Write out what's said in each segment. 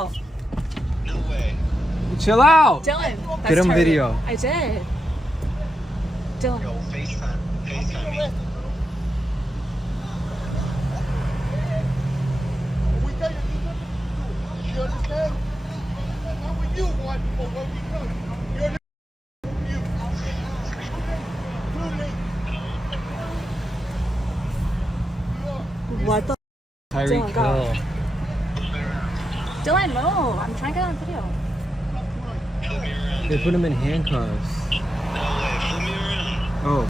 No way. Chill out. Dylan. Get him video. I did. Dylan. Yo, FaceTime. FaceTime me. We tell you to do something, you understand? Not with you, one, but when we come. You're not you. Too late. What the? Tyreek Hill. Dylan, no. I'm trying to get on video. They put him in handcuffs. No way, flip me around. Oh.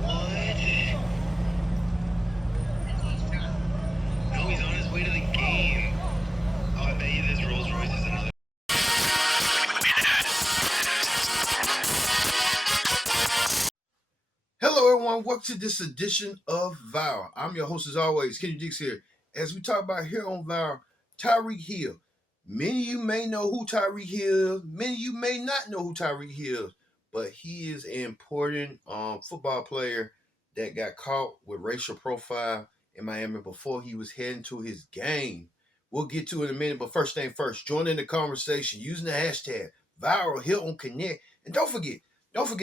What? No, he's on his way to the game. Oh, I bet you this Rolls Royce is another. Hello, everyone. Welcome to this edition of ViralS. I'm your host, as always, Kenny Dix here. As we talk about here on ViralS, Tyreek Hill. Many of you may know who Tyreek Hill is. Many of you may not know who Tyreek Hill is. But he is an important football player that got caught with racial profile in Miami before he was heading to his game. We'll get to it in a minute, but first thing first, join in the conversation using the hashtag ViralHillOnConnect. And don't forget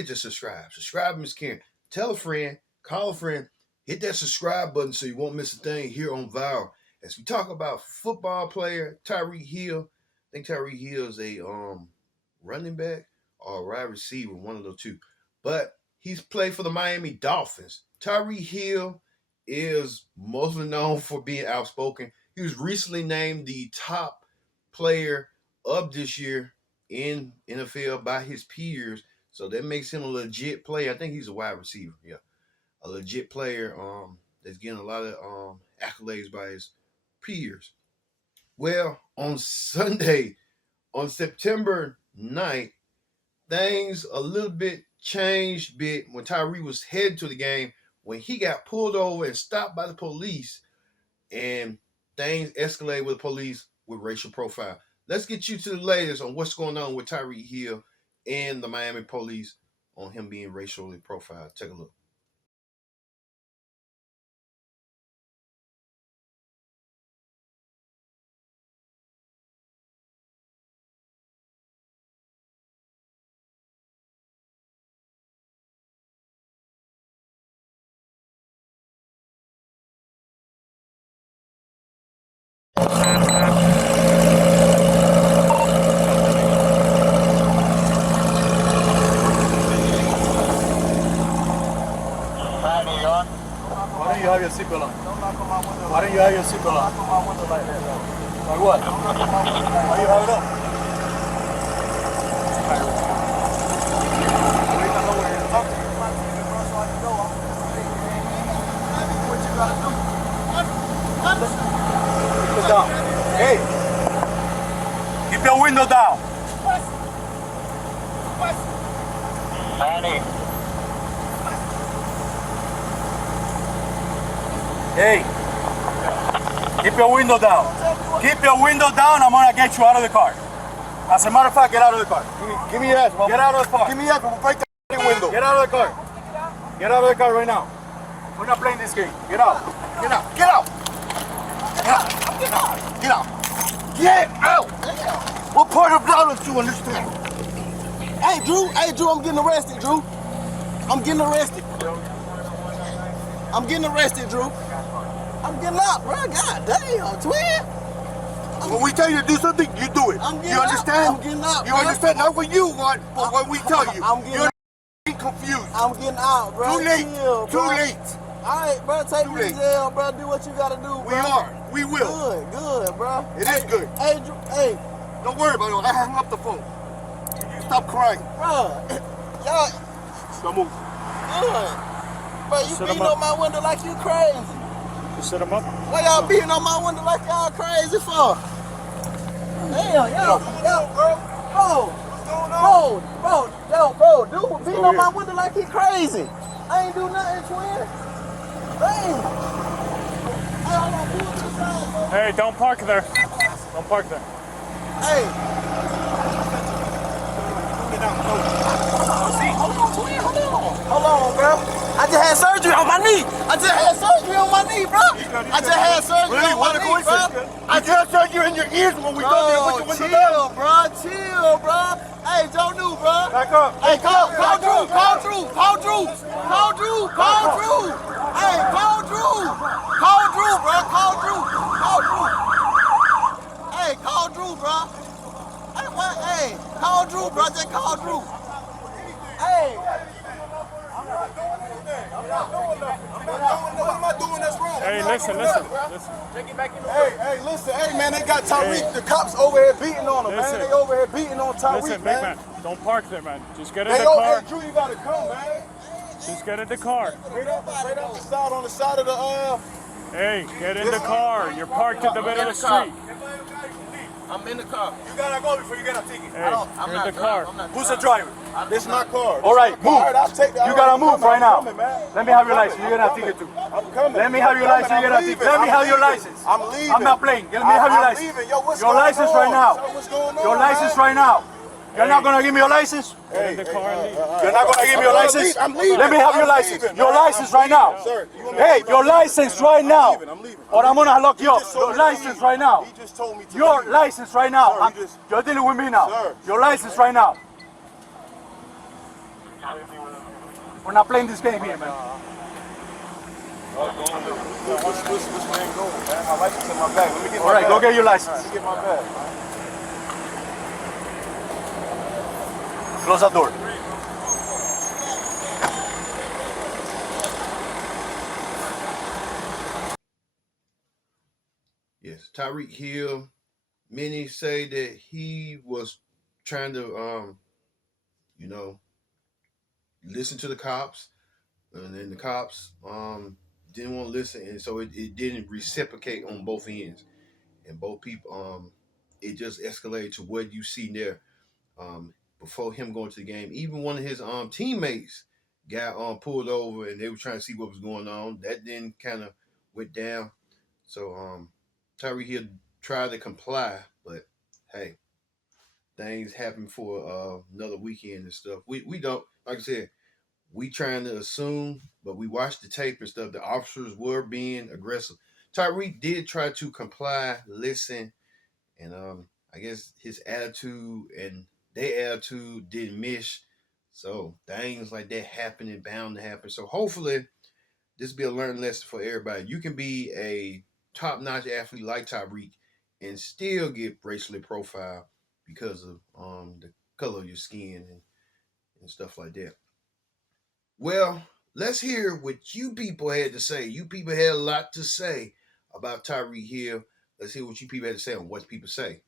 to subscribe. Subscribing is caring. Tell a friend, call a friend, hit that subscribe button so you won't miss a thing here on ViralS. As we talk about football player Tyreek Hill, I think Tyreek Hill is a running back or a wide receiver, one of those two. But he's played for the Miami Dolphins. Tyreek Hill is mostly known for being outspoken. He was recently named the top player of this year in NFL by his peers. So that makes him a legit player. I think he's a wide receiver. Yeah. A legit player that's getting a lot of accolades by his peers. Well, on Sunday, on September 9th, things a little bit changed when Tyreek was heading to the game, when he got pulled over and stopped by the police, and things escalated with the police with racial profile. Let's get you to the latest on what's going on with Tyreek Hill and the Miami police on him being racially profiled. Take a look. Why don't you have your seatbelt on? Why don't you have your seatbelt on? Like what? Why do you have it on? Keep it down. Hey! Keep your window down. Hey, keep your window down. Keep your window down. I'm gonna get you out of the car. As a matter of fact, get out of the car. Give me your ass, mama. Get out of the car. Give me your ass, I'm gonna break the window. Get out of the car. Get out of the car right now. We're not playing this game. Get out. Get out. Get out. Get out. Get out. Get out. Get out. What part of violence do you understand? Hey, Drew, I'm getting arrested, Drew. I'm getting arrested. I'm getting arrested, Drew. I'm getting out, bro. God damn, twin. When we tell you to do something, you do it. You understand? I'm getting out. You understand? Not what you want, but what we tell you. You're confused. I'm getting out, bro. Too late. Chill, Too bro. late. All right, bro. Take Too me to late. jail, bro. Do what you gotta do, bro. We are. We will. Good, bro. It is good. Hey, Drew, hey, Don't worry about it. I hung up the phone. Stop crying. bro. Y'all, Don't move. good. Bro, you Sit 'em beating up. on my window like you crazy. You set him up? Why y'all beating on my window like y'all crazy for? Damn, yo, bro, dude, beating on my window like he crazy. I ain't do nothing, twin. Damn. Hey, hold on, pull to the side, bro. Hey, don't park there. Don't park there. Hey. Hold on, twin, hold on. Hold on, bro. I just had surgery on my knee. I just had surgery on my knee, bro. I just had surgery on my knee, bro. I just had surgery in your ears when we got there with the chill, bro. Chill, bro. Hey, Joe New, bro. Back up. Hey, call Drew. Call Drew. Call Drew. Call Drew. Call Drew. Hey, call Drew. Call Drew, bro. Call Drew. Call Drew. Hey, call Drew, bro. Hey, what? Hey, call Drew, bro. Just call Drew. Hey. I'm not doing anything. I'm not doing nothing. What am I doing that's wrong? Hey, listen. Take it back in the Hey, listen. Hey, man, they got Tyreek. The cops over here beating on him, man. They over here beating on Tyreek, Listen, man. big man, don't park there, man. Just get in Hey, the yo, car. hey, Drew, you gotta come, man. Just get in the car. Right up the side, on the side of the, Hey, get in the car. You're parked in the middle of the street. I'm in the car. You gotta go before you get a ticket. Hey, you're in the car. Who's the driver? This is my car. All right, move. I'll take that. You gotta move right now. I'm coming, man. Let me have your license. You're gonna have ticket too. I'm coming. Let me have your license. You're gonna have ticket. Let me have your license. I'm leaving. I'm not playing. Let me have your license. I'm leaving. Yo, what's Your going license on? right now. What's going on, Your license man? right now. You're not gonna give me your license? Get in the car and leave. You're not gonna give me your license? I'm leaving. Let me have your I'm license. leaving, Your man. license right now. Sir, you want me Hey, to- your license right now. I'm leaving. Or I'm gonna lock you up. just told Your me to license leave. right now. He just told me to Your leave. license right now. Sir, you just- You're dealing with me now. Sir. Your license right now. We're not playing this game here, man. What's man going, man? My license in my bag. Let me get my All right, bag. go get your license. Let me get my bag. Close that door. Yes, Tyreek Hill. Many say that he was trying to, listen to the cops, and then the cops didn't want to listen, and so it didn't reciprocate on both ends, and both people. It just escalated to what you see there. Before him going to the game, even one of his teammates got pulled over, and they were trying to see what was going on. That then kind of went down. So Tyreek Hill tried to comply, but hey, things happen for another weekend and stuff. We don't, like I said, we trying to assume, but we watched the tape and stuff. The officers were being aggressive. Tyreek did try to comply, listen, and I guess his attitude and their attitude didn't mesh. So things like that happen and bound to happen. So hopefully this will be a learning lesson for everybody. You can be a top-notch athlete like Tyreek and still get racially profiled because of the color of your skin and stuff like that. Well, let's hear what you people had to say. You people had a lot to say about Tyreek Hill. Let's hear what you people had to say on what people say.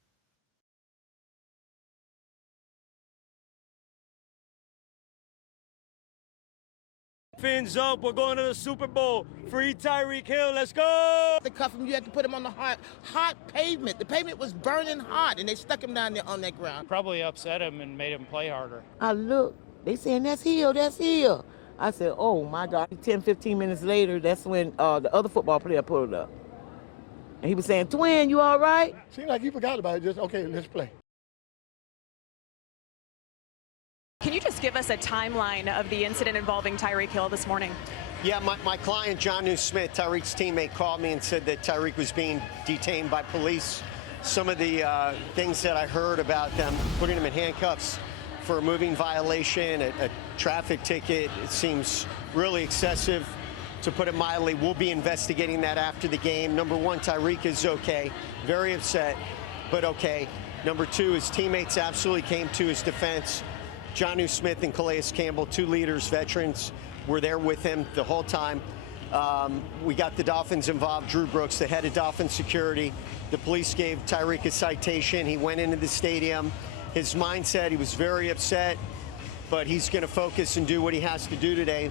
Fins up, we're going to the Super Bowl. Free Tyreek Hill, let's go! To cuff him, you had to put him on the hot pavement. The pavement was burning hot, and they stuck him down there on that ground. Probably upset him and made him play harder. I looked. They saying, that's Hill, that's Hill. I said, oh, my God. 10, 15 minutes later, that's when the other football player pulled up. And he was saying, Twin, you all right? Seemed like he forgot about it. Just, okay, let's play. Can you just give us a timeline of the incident involving Tyreek Hill this morning? Yeah, my client, John Smith, Tyreek's teammate, called me and said that Tyreek was being detained by police. Some of the things that I heard about them putting him in handcuffs for a moving violation, a traffic ticket, it seems really excessive, to put it mildly. We'll be investigating that after the game. Number one, Tyreek is okay, very upset, but okay. Number two, his teammates absolutely came to his defense. John Smith and Calais Campbell, two leaders, veterans, were there with him the whole time. We got the Dolphins involved. Drew Brooks, the head of Dolphins security. The police gave Tyreek a citation. He went into the stadium. His mindset, he was very upset, but he's going to focus and do what he has to do today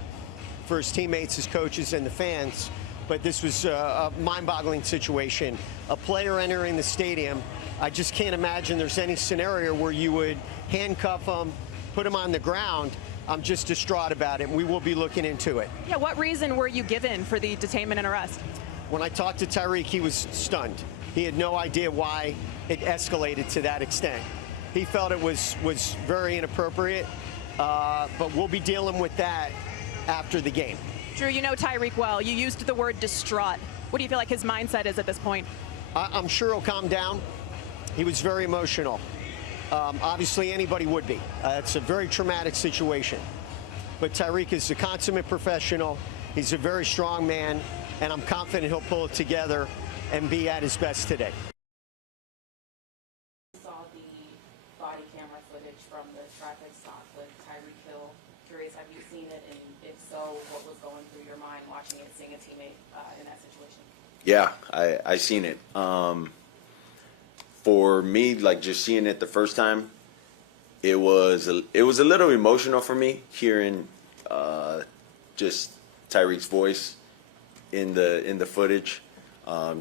for his teammates, his coaches, and the fans. But this was a mind-boggling situation. A player entering the stadium, I just can't imagine there's any scenario where you would handcuff him, put him on the ground. I'm just distraught about it, and we will be looking into it. Yeah, what reason were you given for the detainment and arrest? When I talked to Tyreek, he was stunned. He had no idea why it escalated to that extent. He felt it was very inappropriate, but we'll be dealing with that after the game. Drew, you know Tyreek well. You used the word distraught. What do you feel like his mindset is at this point? I'm sure he'll calm down. He was very emotional. Obviously, anybody would be. It's a very traumatic situation. But Tyreek is a consummate professional. He's a very strong man, and I'm confident he'll pull it together and be at his best today. Saw the body camera footage from the traffic stop with Tyreek Hill. Curious, have you seen it? And if so, what was going through your mind watching it, seeing a teammate in that situation? Yeah, I seen it. For me, like just seeing it the first time, it was a little emotional for me hearing just Tyreek's voice in the footage.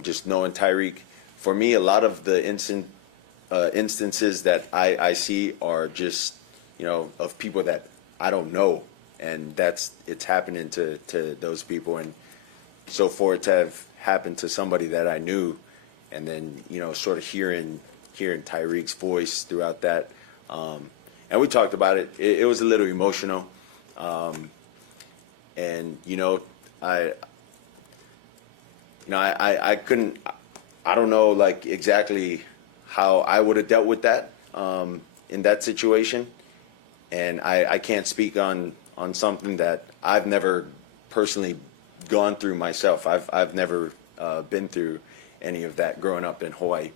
Just knowing Tyreek, for me, a lot of the instances that I see are just, you know, of people that I don't know, and it's happening to those people. And so for it to have happened to somebody that I knew, and then, you know, sort of hearing Tyreek's voice throughout that, and we talked about it. It was a little emotional, and you know, I couldn't. I don't know like exactly how I would have dealt with that in that situation, and I can't speak on something that I've never personally gone through myself. I've never been through any of that growing up in Hawaii,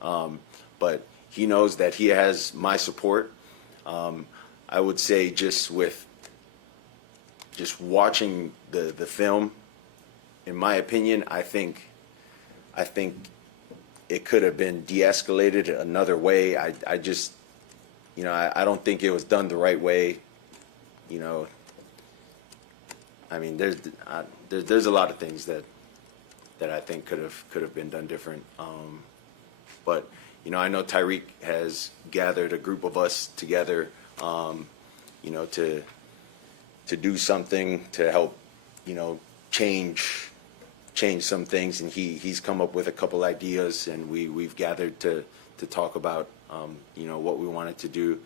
but he knows that he has my support. I would say just watching the film, in my opinion, I think it could have been de-escalated another way. I just, you know, I don't think it was done the right way. You know, I mean, there's a lot of things that I think could have been done different. But you know, I know Tyreek has gathered a group of us together, you know, to do something to help, you know, change some things, and he's come up with a couple ideas, and we've gathered to talk about, you know, what we wanted to do.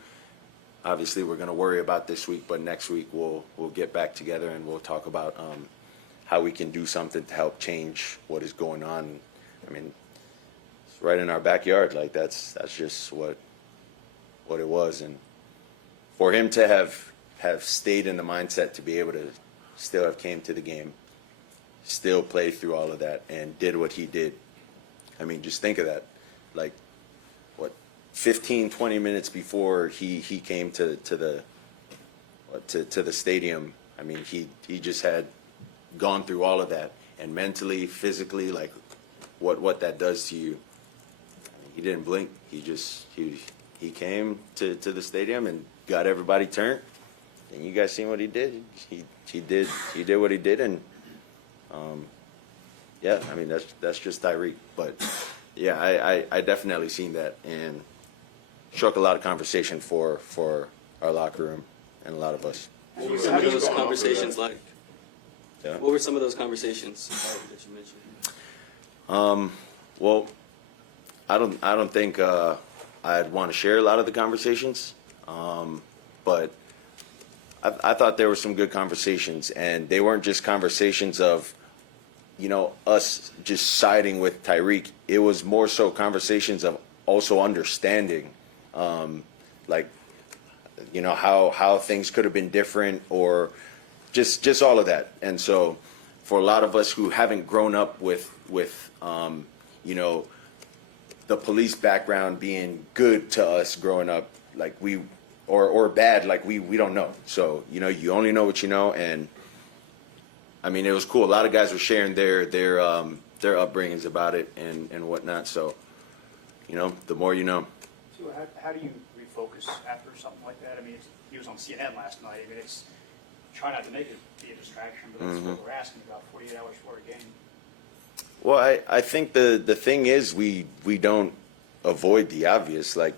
Obviously, we're going to worry about this week, but next week we'll get back together and we'll talk about how we can do something to help change what is going on. I mean, it's right in our backyard. Like that's just what it was, and for him to have stayed in the mindset to be able to still have came to the game, still play through all of that, and did what he did. I mean, just think of that. Like, what, 15, 20 minutes before he came to the stadium, I mean, he just had gone through all of that, and mentally, physically, like what that does to you. I mean, he didn't blink. He came to the stadium and got everybody turned. And you guys seen what he did? He did what he did, and yeah, I mean that's just Tyreek. But yeah, I definitely seen that, and struck a lot of conversation for our locker room and a lot of us. What were some of those conversations like? Yeah. What were some of those conversations that you mentioned? Well, I don't think I'd want to share a lot of the conversations, but I thought there were some good conversations, and they weren't just conversations of, you know, us just siding with Tyreek. It was more so conversations of also understanding, like, you know, how things could have been different, or just all of that. And so for a lot of us who haven't grown up with you know, the police background being good to us growing up, like or bad, like we don't know. So, you know, you only know what you know. And I mean, it was cool. A lot of guys were sharing their upbringings about it and whatnot. So, you know, the more you know. So how do you refocus after something like that? I mean, he was on CNN last night. I mean, it's try not to make it be a distraction, but that's what we're asking about 48 hours for a game. Well, I think the thing is we don't avoid the obvious. Like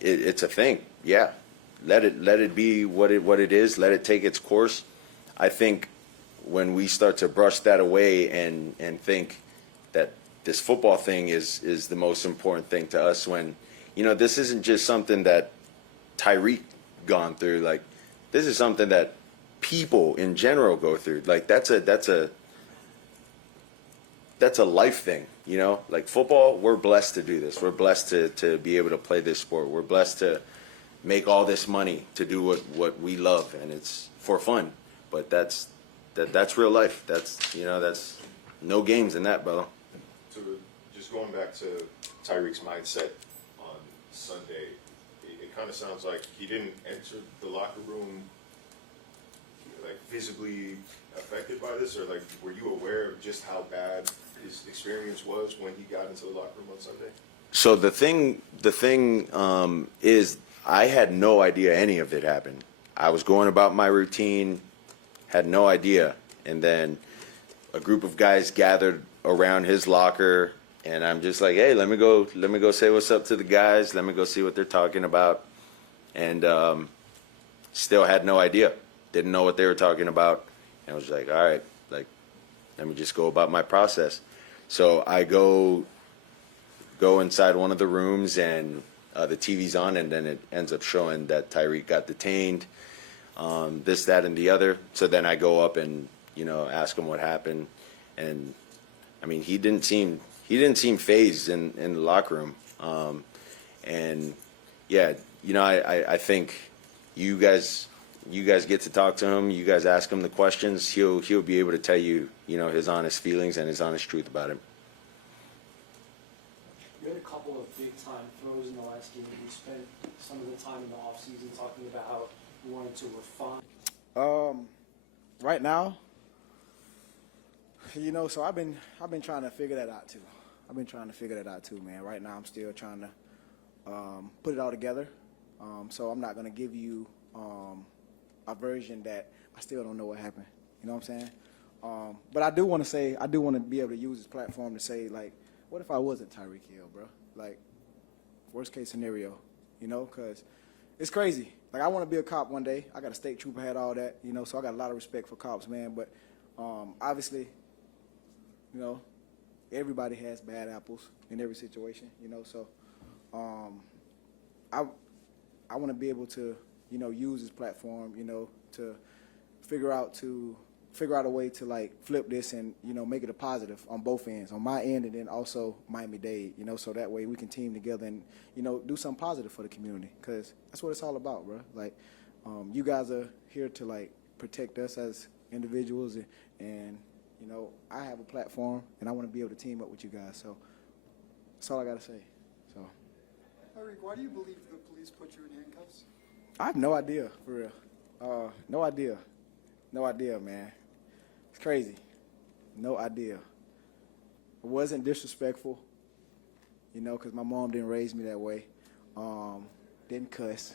it's a thing. Yeah, let it be what it is. Let it take its course. I think when we start to brush that away and think that this football thing is the most important thing to us, when, you know, this isn't just something that Tyreek gone through. Like, this is something that people in general go through. Like that's a life thing, you know. Like football, we're blessed to do this. We're blessed to be able to play this sport. We're blessed to make all this money to do what we love, and it's for fun. But that's real life. That's, you know, that's no games in that, bro. So just going back to Tyreek's mindset on Sunday, it kind of sounds like he didn't enter the locker room like visibly affected by this, or like were you aware of just how bad his experience was when he got into the locker room on Sunday? So the thing is, I had no idea any of it happened. I was going about my routine, had no idea, and then a group of guys gathered around his locker, and I'm just like, hey, let me go say what's up to the guys. Let me go see what they're talking about, and still had no idea. Didn't know what they were talking about, and I was like, all right, like, let me just go about my process. So I go inside one of the rooms, and the TV's on, and then it ends up showing that Tyreek got detained, this, that, and the other. So then I go up and, you know, ask him what happened, and I mean, he didn't seem fazed in the locker room, and yeah, you know, I think you guys get to talk to him. You guys ask him the questions. He'll be able to tell you, you know, his honest feelings and his honest truth about it. You had a couple of big-time throws in the last game. You spent some of the time in the offseason talking about how you wanted to refine. Right now, you know, so I've been trying to figure that out too. Man. Right now, I'm still trying to put it all together. So I'm not gonna give you a version that I still don't know what happened. You know what I'm saying? But I do want to be able to use this platform to say, like, what if I wasn't Tyreek Hill, bro? Like, worst case scenario, you know, because it's crazy. Like, I want to be a cop one day. I got a state trooper, had all that, you know, so I got a lot of respect for cops, man. But obviously, you know, everybody has bad apples in every situation, you know. So I want to be able to, you know, use this platform, you know, to figure out a way to, like, flip this and, you know, make it a positive on both ends, on my end and then also Miami-Dade, you know, so that way we can team together and, you know, do something positive for the community, because that's what it's all about, bro. Like, you guys are here to, like, protect us as individuals, and you know, I have a platform, and I want to be able to team up with you guys, so that's all I got to say. So, Tyreek, why do you believe the police put you in handcuffs? I have no idea, for real. No idea, man. It's crazy. No idea. It wasn't disrespectful, you know, because my mom didn't raise me that way. Didn't cuss.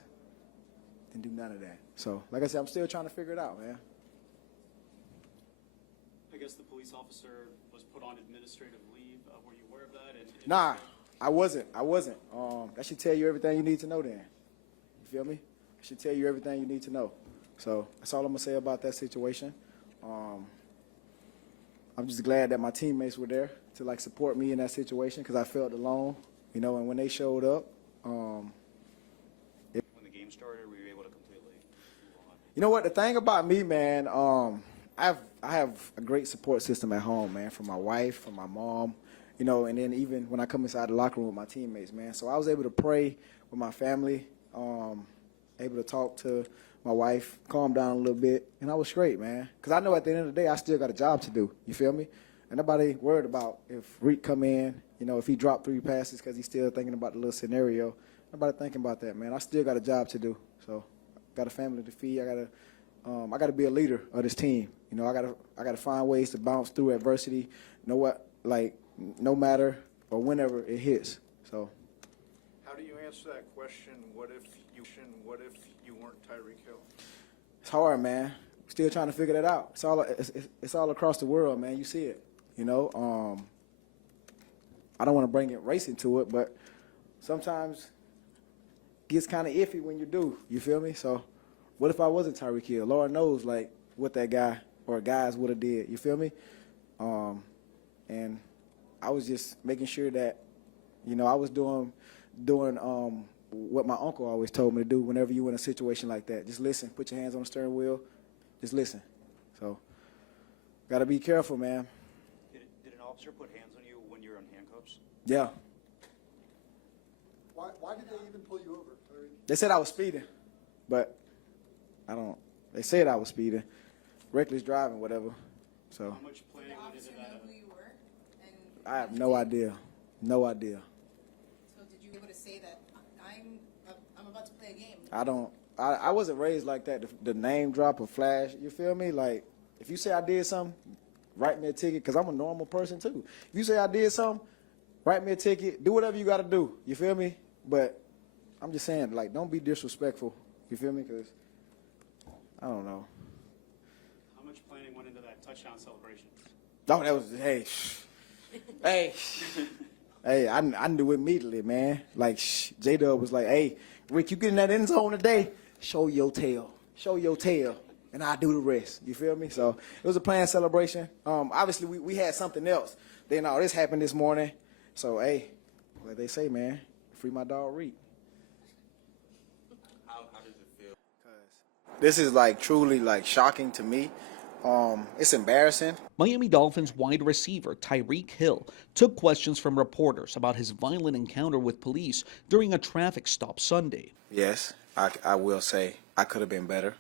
Didn't do none of that. So, like I said, I'm still trying to figure it out, man. I guess the police officer was put on administrative leave. Were you aware of that? Nah, I wasn't. That should tell you everything you need to know then. You feel me? It should tell you everything you need to know. So that's all I'm going to say about that situation. I'm just glad that my teammates were there to, like, support me in that situation, because I felt alone, you know, and when they showed up. When the game started, were you able to completely move on? You know what? The thing about me, man, I have a great support system at home, man, from my wife, from my mom, you know, and then even when I come inside the locker room with my teammates, man. So I was able to pray with my family, able to talk to my wife, calm down a little bit, and I was straight, man. Because I know at the end of the day, I still got a job to do. You feel me? And nobody worried about if Reek come in, you know, if he dropped 3 passes because he's still thinking about the little scenario. Nobody thinking about that, man. I still got a job to do. So I got a family to feed. I got to be a leader of this team. You know, I got to find ways to bounce through adversity. You know what? Like, no matter or whenever it hits. So. How do you answer that question? What if you weren't Tyreek Hill? It's hard, man. Still trying to figure that out. It's all across the world, man. You see it. You know. I don't want to bring race into it, but sometimes it gets kind of iffy when you do. You feel me? So. What if I wasn't Tyreek Hill? Lord knows, like, what that guy or guys would have did. You feel me? And I was just making sure that, you know, I was doing what my uncle always told me to do whenever you in a situation like that. Just listen, put your hands on the steering wheel, just listen. So, gotta be careful, man. Did an officer put hands on you when you're in handcuffs? Yeah. Why did they even pull you over? They said I was speeding, but they said I was speeding. Reckless driving, whatever. So. How much planning went into that? Who you were? And I have no idea. No idea. so did you be able to say that I'm about to play a game? I wasn't raised like that. The name drop or flash, you feel me? Like, if you say I did something, write me a ticket, because I'm a normal person too. If you say I did something, write me a ticket, do whatever you got to do. You feel me? But I'm just saying, like, don't be disrespectful. You feel me? Because, I don't know. How much planning went into that touchdown celebration? Oh, that was, hey, I knew immediately, man. Like, J-Dub was like, hey, Rick, you get in that end zone today, show your tail, and I'll do the rest. You feel me? So it was a planned celebration. Obviously, we had something else. Then all this happened this morning. So, hey, what they say, man, free my dog Reek. How does it feel? This is, like, truly, like, shocking to me. It's embarrassing. Miami Dolphins wide receiver Tyreek Hill took questions from reporters about his violent encounter with police during a traffic stop Sunday. Yes, I will say I could have been better.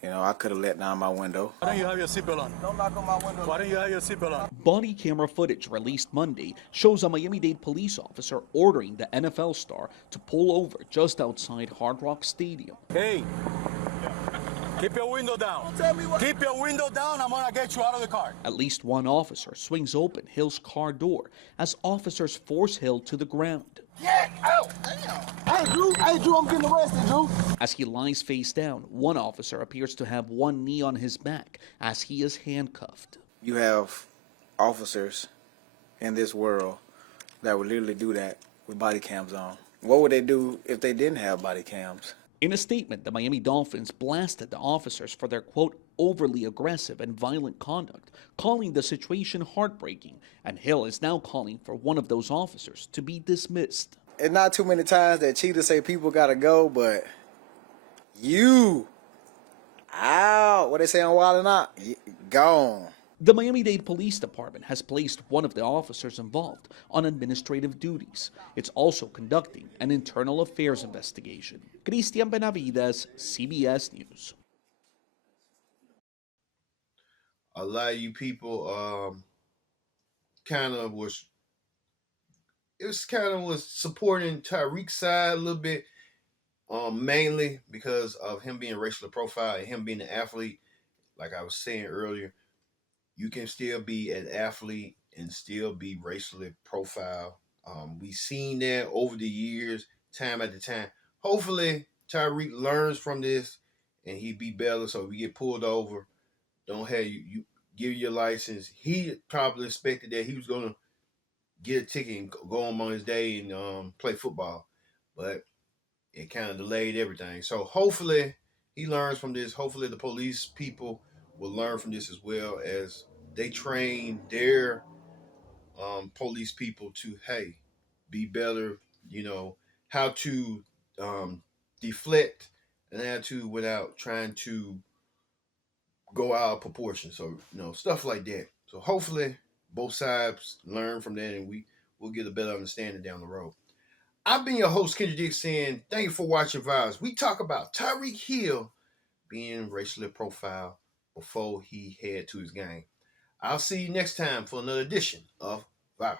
You know, I could have let down my window. Why don't you have your seatbelt on? Don't knock on my window. Why don't you have your seatbelt on? Body camera footage released Monday shows a Miami-Dade police officer ordering the NFL star to pull over just outside Hard Rock Stadium. Hey, keep your window down. Keep your window down. I'm gonna get you out of the car. At least one officer swings open Hill's car door as officers force Hill to the ground. Yeah, oh, damn. Hey, Drew, I'm getting arrested, Drew. As he lies face down, one officer appears to have one knee on his back as he is handcuffed. You have officers in this world that would literally do that with body cams on. What would they do if they didn't have body cams? In a statement, the Miami Dolphins blasted the officers for their, quote, overly aggressive and violent conduct, calling the situation heartbreaking, and Hill is now calling for one of those officers to be dismissed. It's not too many times that cheaters say people gotta go, but what they say on Wild 'N Out, gone. The Miami-Dade Police Department has placed one of the officers involved on administrative duties. It's also conducting an internal affairs investigation. Cristian Benavides, CBS News. A lot of you people was supporting Tyreek's side a little bit, mainly because of him being racially profiled and him being an athlete. Like I was saying earlier, you can still be an athlete and still be racially profiled. We've seen that over the years, time after time. Hopefully, Tyreek learns from this and he be better. So if we get pulled over, don't have you give your license. He probably expected that he was going to get a ticket and go on his day and play football. But it kind of delayed everything. So hopefully he learns from this. Hopefully the police people will learn from this as well, as they train their police people to, hey, be better, how to deflect an attitude without trying to go out of proportion. So, stuff like that. So hopefully both sides learn from that and we'll get a better understanding down the road. I've been your host, Kendrick Dick, saying thank you for watching ViralS. We talk about Tyreek Hill being racially profiled before he head to his game. I'll see you next time for another edition of ViralS.